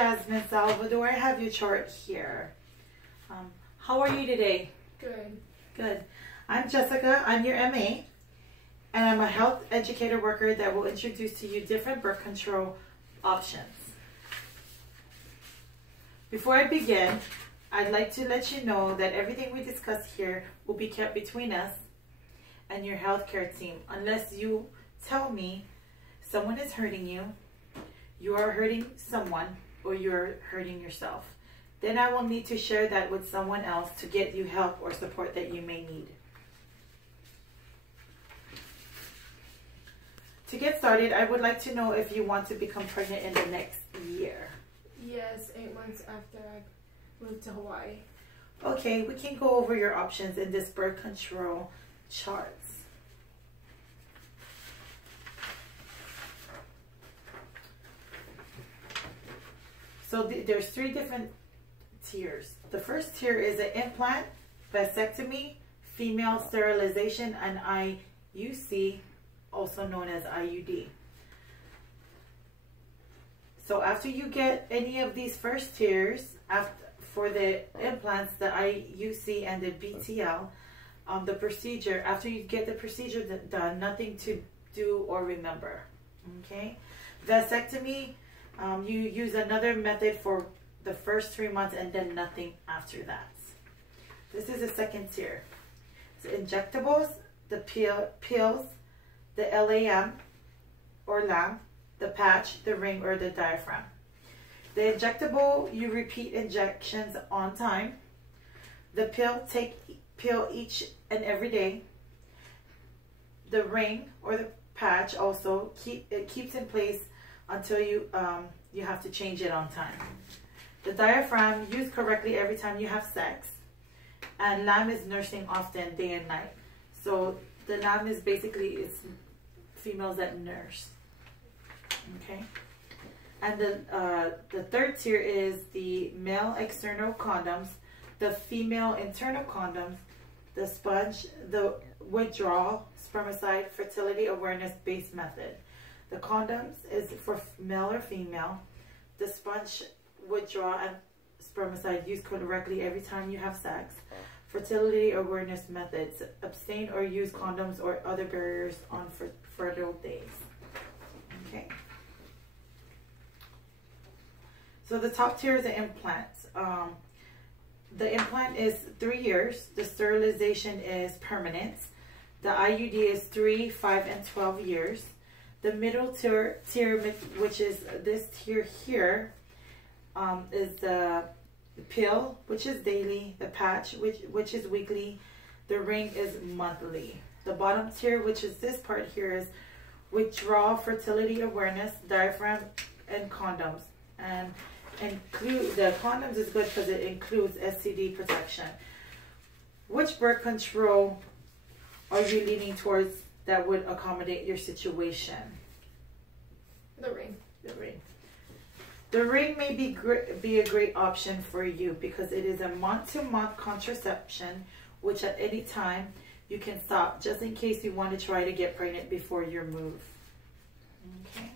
Jasmine Salvador, I have your chart here. How are you today? Good. Good. I'm Jessica. I'm your MA, and I'm a health educator worker that will introduce to you different birth control options. Before I begin, I'd like to let you know that everything we discuss here will be kept between us and your healthcare team unless you tell me someone is hurting you, you are hurting someone, or you're hurting yourself. Then I will need to share that with someone else to get you help or support that you may need. To get started, I would like to know if you want to become pregnant in the next year. Yes, 8 months after I moved to Hawaii. Okay, we can go over your options in this birth control charts. So there's 3 different tiers. The first tier is an implant, vasectomy, female sterilization, and IUC, also known as IUD. So after you get any of these first tiers, for the implants, the IUC and the BTL, the procedure, after you get the procedure done, nothing to do or remember. Okay? Vasectomy, you use another method for the first 3 months and then nothing after that. This is the second tier. So injectables, the pills, the LAM or LAM, the patch, the ring, or the diaphragm. The injectable, you repeat injections on time. The pill, take pill each and every day. The ring or the patch also keeps in place until you have to change it on time. The diaphragm, used correctly every time you have sex. And LAM is nursing often, day and night. So the LAM is basically females that nurse. Okay. And the third tier is the male external condoms, the female internal condoms, the sponge, the withdrawal, spermicide, fertility awareness based method. The condoms is for male or female. The sponge, withdrawal, and spermicide used correctly every time you have sex. Fertility awareness methods, abstain or use condoms or other barriers on fertile days. Okay. So the top tier is the implants. The implant is 3 years. The sterilization is permanent. The IUD is 3, 5, and 12 years. The middle tier, which is this tier here, is the pill, which is daily. The patch, which is weekly. The ring is monthly. The bottom tier, which is this part here, is withdrawal, fertility awareness, diaphragm, and condoms. And the condoms is good because it includes STD protection. Which birth control are you leaning towards that would accommodate your situation? The ring. The ring. The ring may be a great option for you because it is a month-to-month contraception, which at any time you can stop just in case you want to try to get pregnant before your move. Okay.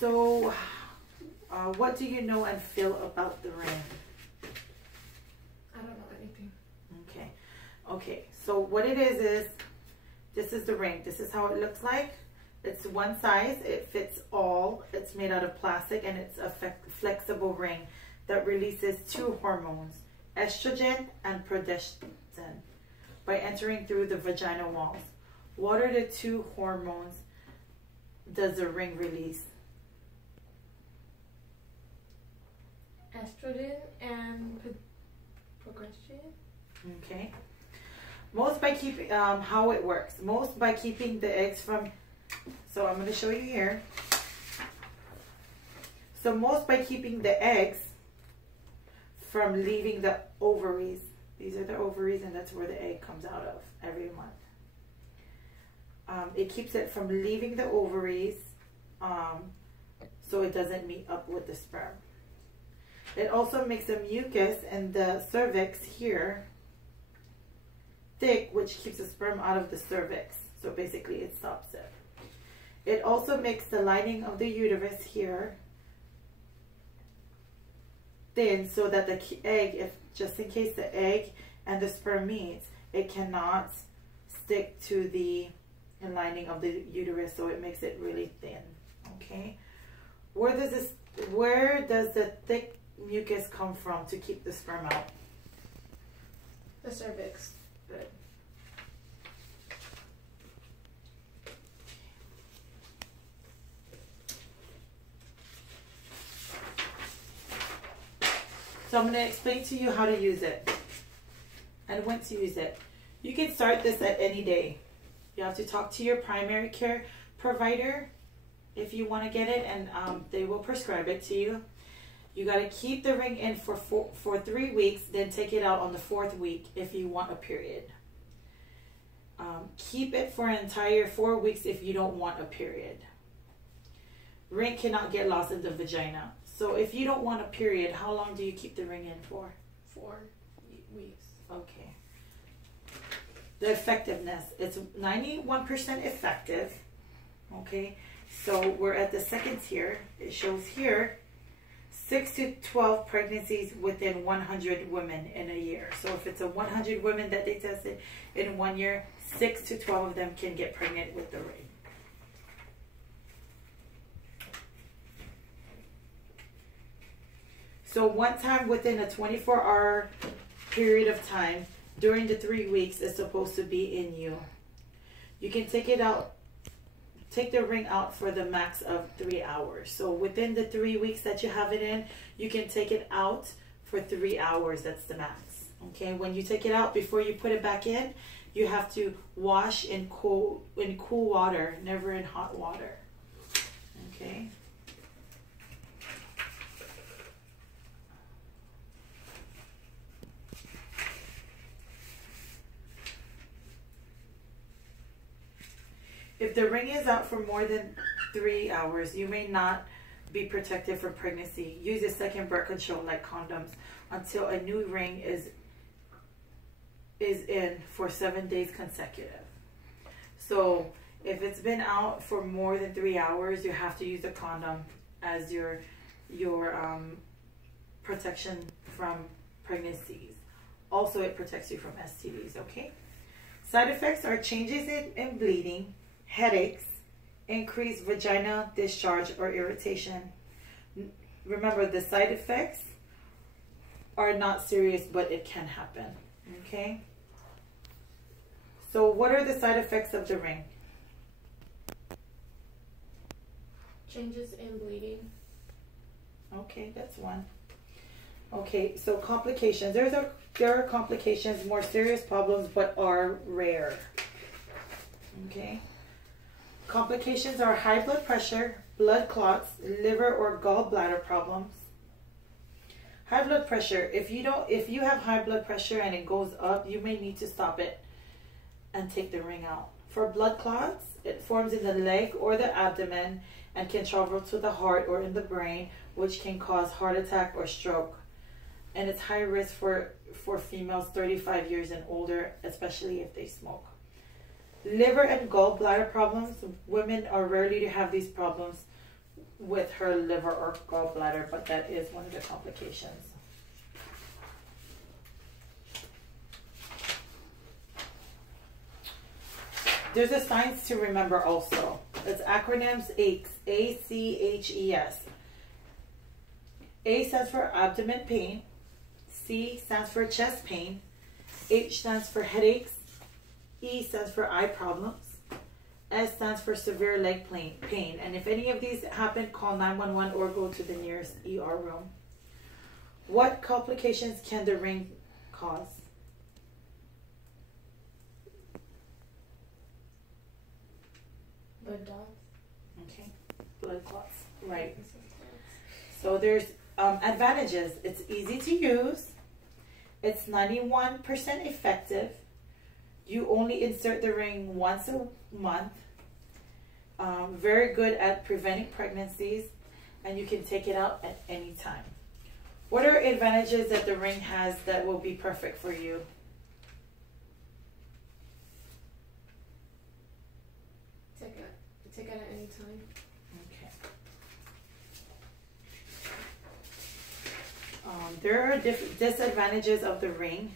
So, what do you know and feel about the ring? I don't know anything. Okay. Okay. So what it is this is the ring. This is how it looks like. It's one size. It fits all. It's made out of plastic and it's a flexible ring that releases 2 hormones, estrogen and progestin, by entering through the vaginal walls. What are the 2 hormones does the ring release? Estrogen and progesterone. Okay. Most by keeping how it works. Most by keeping the eggs from. So I'm going to show you here. So most by keeping the eggs from leaving the ovaries. These are the ovaries, and that's where the egg comes out of every month. It keeps it from leaving the ovaries, so it doesn't meet up with the sperm. It also makes a mucus in the cervix here thick, which keeps the sperm out of the cervix. So basically it stops it. It also makes the lining of the uterus here thin so that the egg, if just in case the egg and the sperm meets, it cannot stick to the lining of the uterus, so it makes it really thin. Okay. Where does the thick mucus come from to keep the sperm out? The cervix. Good. So I'm going to explain to you how to use it and when to use it. You can start this at any day. You have to talk to your primary care provider if you want to get it, and they will prescribe it to you. You got to keep the ring in for 3 weeks, then take it out on the 4th week if you want a period. Keep it for an entire 4 weeks if you don't want a period. Ring cannot get lost in the vagina. So if you don't want a period, how long do you keep the ring in for? 4 weeks. Okay. The effectiveness, it's 91% effective. Okay, so we're at the 2nd tier. It shows here 6 to 12 pregnancies within 100 women in a year. So if it's a 100 women that they tested in 1 year, 6 to 12 of them can get pregnant with the ring. So one time within a 24-hour period of time during the 3 weeks is supposed to be in you. You can take it out, take the ring out for the max of 3 hours. So within the 3 weeks that you have it in, you can take it out for 3 hours. That's the max. Okay, when you take it out, before you put it back in, you have to wash in cool water, never in hot water. Okay. If the ring is out for more than 3 hours, you may not be protected from pregnancy. Use a second birth control like condoms until a new ring is in for 7 days consecutive. So if it's been out for more than 3 hours, you have to use a condom as your protection from pregnancies. Also, it protects you from STDs, okay? Side effects are changes in bleeding, headaches, increased vaginal discharge or irritation. Remember, the side effects are not serious, but it can happen. Okay? So what are the side effects of the ring? Changes in bleeding. Okay, that's one. Okay, so complications. There are complications, more serious problems, but are rare. Okay? Complications are high blood pressure, blood clots, liver or gallbladder problems. High blood pressure. If you have high blood pressure and it goes up, you may need to stop it and take the ring out. For blood clots, it forms in the leg or the abdomen and can travel to the heart or in the brain, which can cause heart attack or stroke. And it's high risk for females 35 years and older, especially if they smoke. Liver and gallbladder problems. Women are rarely to have these problems with her liver or gallbladder, but that is one of the complications. There's a science to remember also. It's acronyms ACHES. ACHES. A stands for abdomen pain. C stands for chest pain. H stands for headaches. E stands for eye problems. S stands for severe leg pain. And if any of these happen, call 911 or go to the nearest ER room. What complications can the ring cause? Blood clots. Okay, blood clots. Right. So there's advantages. It's easy to use. It's 91% effective. You only insert the ring once a month. Very good at preventing pregnancies, and you can take it out at any time. What are advantages that the ring has that will be perfect for you? take it at any time. Okay. There are disadvantages of the ring,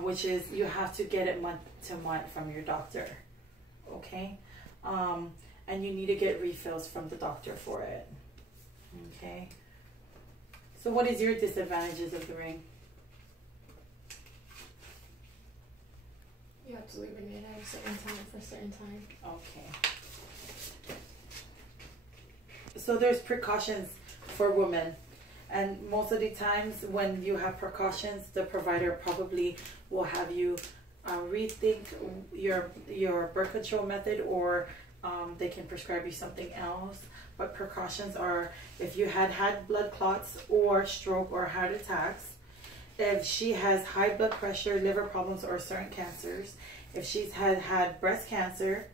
which is you have to get it month to month from your doctor. Okay. And you need to get refills from the doctor for it. Okay. So what is your disadvantages of the ring? You have to leave it at a certain time for a certain time. Okay. So there's precautions for women. And most of the times when you have precautions, the provider probably will have you rethink your birth control method, or they can prescribe you something else. But precautions are if you had blood clots or stroke or heart attacks, if she has high blood pressure, liver problems, or certain cancers, if she's had breast cancer,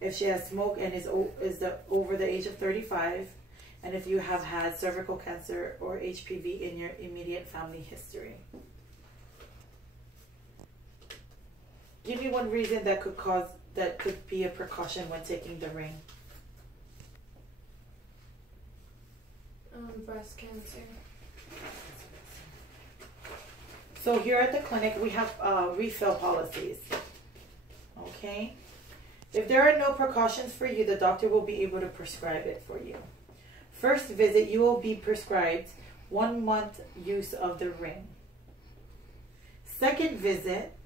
if she has smoke and is over the age of 35, and if you have had cervical cancer or HPV in your immediate family history. Give me one reason that could be a precaution when taking the ring. Breast cancer. So here at the clinic, we have refill policies. Okay? If there are no precautions for you, the doctor will be able to prescribe it for you. First visit, you will be prescribed 1 month use of the ring. Second visit,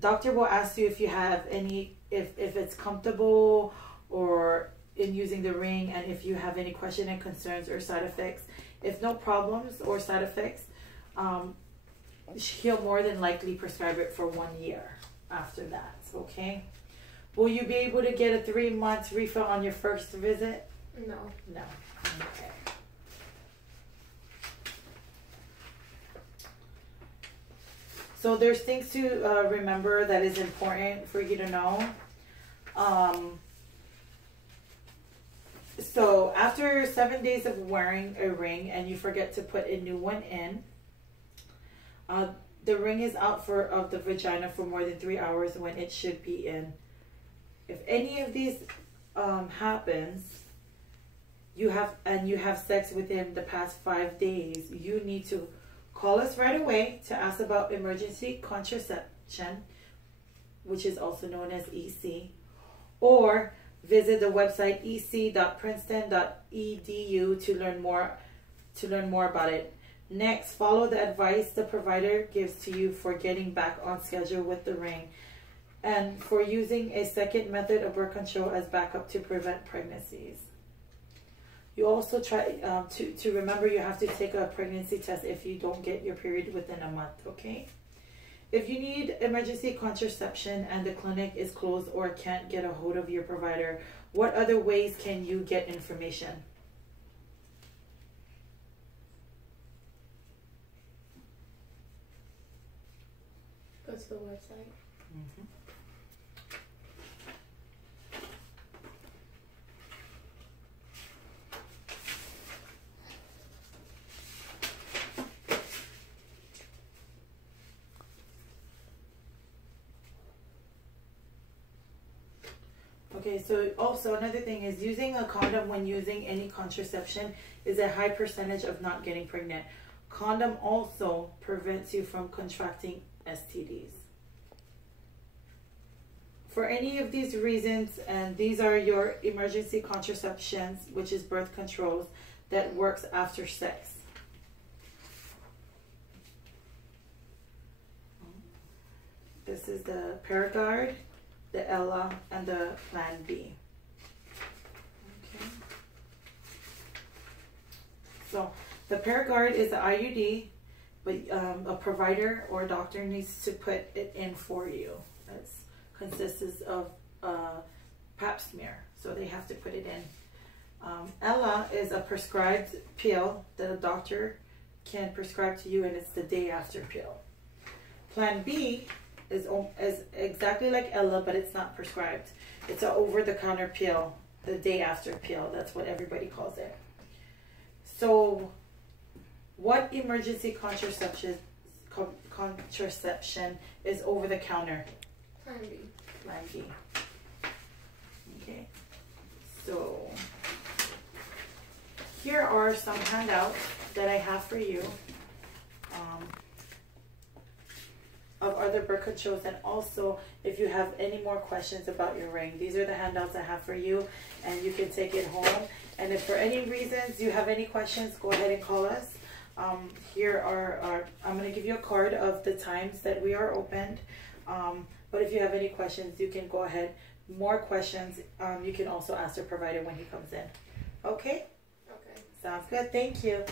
doctor will ask you if you have any, if it's comfortable or in using the ring, and if you have any question and concerns or side effects. If no problems or side effects, he'll more than likely prescribe it for 1 year after that. Okay? Will you be able to get a 3 month refill on your first visit? No. No. Okay. So there's things to remember that is important for you to know. So after 7 days of wearing a ring and you forget to put a new one in, the ring is out of the vagina for more than 3 hours when it should be in. If any of these happens, you have sex within the past 5 days, you need to call us right away to ask about emergency contraception, which is also known as EC, or visit the website ec.princeton.edu to learn more about it. Next, follow the advice the provider gives to you for getting back on schedule with the ring, and for using a second method of birth control as backup to prevent pregnancies. You also try to remember you have to take a pregnancy test if you don't get your period within a month, okay? If you need emergency contraception and the clinic is closed or can't get a hold of your provider, what other ways can you get information? Go to the website. Mm-hmm. Okay, so also another thing is using a condom when using any contraception is a high percentage of not getting pregnant. Condom also prevents you from contracting STDs. For any of these reasons, and these are your emergency contraceptions, which is birth controls, that works after sex. This is the Paragard, the Ella, and the Plan B. Okay. So the Paragard is the IUD, but a provider or a doctor needs to put it in for you. It consists of pap smear, so they have to put it in. Ella is a prescribed pill that a doctor can prescribe to you, and it's the day after pill. Plan B is exactly like Ella, but it's not prescribed. It's an over-the-counter pill, the day after pill. That's what everybody calls it. So what emergency contraception is over-the-counter? Plan B. Plan B. Okay. here are some handouts that I have for you of other birth controls, and also if you have any more questions about your ring, these are the handouts I have for you, and you can take it home. And if for any reasons you have any questions, go ahead and call us. Here are I'm going to give you a card of the times that we are opened, but if you have any questions, you can go ahead. More questions, you can also ask the provider when he comes in. Okay? Okay. Sounds good. Thank you.